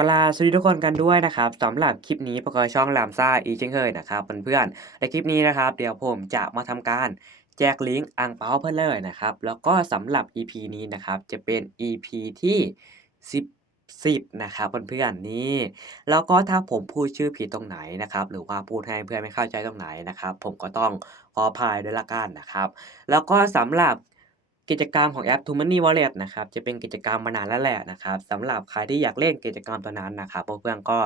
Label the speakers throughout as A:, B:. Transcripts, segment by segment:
A: กลาสวัสดีทุกคนกันด้วยนะครับสำหรับคลิปนี้ประกอบช่องลามซ่าอีกเช่นเคยนะครับเพื่อนๆในคลิปนี้นะครับ เดี๋ยวผมจะมาทำการแจกลิงก์อังเปาเพื่อนเลยนะครับแล้วก็สำหรับ EP นี้นะครับจะเป็น EP ที่ 10 10นะครับเพื่อนๆนี่แล้วก็ถ้าผมพูดชื่อผิดตรงไหนนะครับหรือว่าพูดให้เพื่อนไม่เข้าใจตรงไหนนะครับ ผมก็ต้องขออภัยด้วยละกันนะครับ แล้วก็สำหรับ กิจกรรมของแอป t o Money Wallet นะครับจะเป็นกิจกรรมมานานแล้วแหละนะครับสำหรับใครที่อยากเล่นกิจกรรมตัวนั้นนะครับเพื่อนๆก็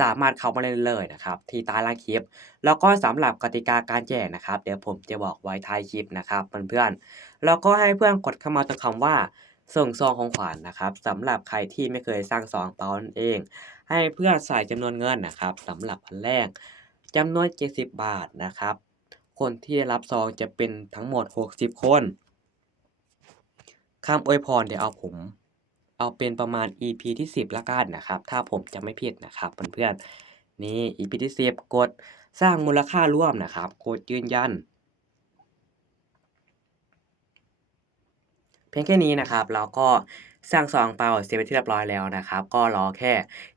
A: สามารถเข้ามาเล่นเลยนะครับที่ใต้ล่างคลิป แล้วก็สำหรับกติกาการแจกนะครับ เดี๋ยวผมจะบอกไว้ท้ายคลิปนะครับเพื่อนๆแล้วก็ให้เพื่อนกดเข้ามาตรงคำว่าส่งซองของขวัญนะครับสำหรับใครที่ไม่เคยสร้างซองเปานั่นเอง ให้เพื่อนใส่จำนวนเงินนะครับสำหรับอันแรกจำนวน 70 บาทนะครับ คนที่ได้รับซองจะเป็นทั้งหมด 60 คน คำอวยพรเดี๋ยวเอาผม เอาเป็นประมาณ EP ที่ 10 ละกันนะครับ ถ้าผมจะไม่ผิดนะครับเพื่อนๆนี่ EP ที่ 10 กดสร้างมูลค่าร่วมนะครับ กดยืนยัน เพียงแค่นี้นะครับเราก็ สร้างซองเปาเสร็จไปนที่เรียบร้อยแล้วนะครับ ก็รอแค่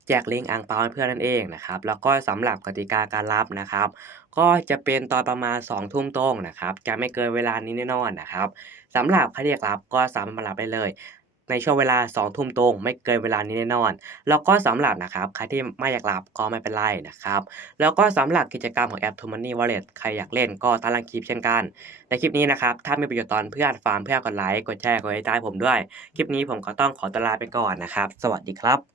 A: แจกลิงก์อังเปาให้เพื่อนนั่นเองนะครับ แล้วก็สำหรับกติกาการรับนะครับ ก็จะเป็นตอนประมาณ2ทุ่มตรงนะครับ จะไม่เกินเวลานี้แน่นอนนะครับสำหรับใครที่อยากรับก็สามารถมารับได้เลย ในช่วงเวลา2ทุ่มตรง ไม่เกินเวลานี้แน่นอน แล้วก็สำหรับนะครับใครที่ไม่อยากหลับก็ไม่เป็นไรนะครับ แล้วก็สำหรับกิจกรรมของแอป t o Money Wallet ใครอยากเล่นก็ตารางคลิปเช่นกัน ในคลิปนี้นะครับถ้ามีประโยชน์ตอนเพื่อนฟาร์มเพื่อนกดไลค์กดแชร์กดติดตามผมด้วย คลิปนี้ผมก็ต้องขอตลาไปก่อนนะครับ สวัสดีครับ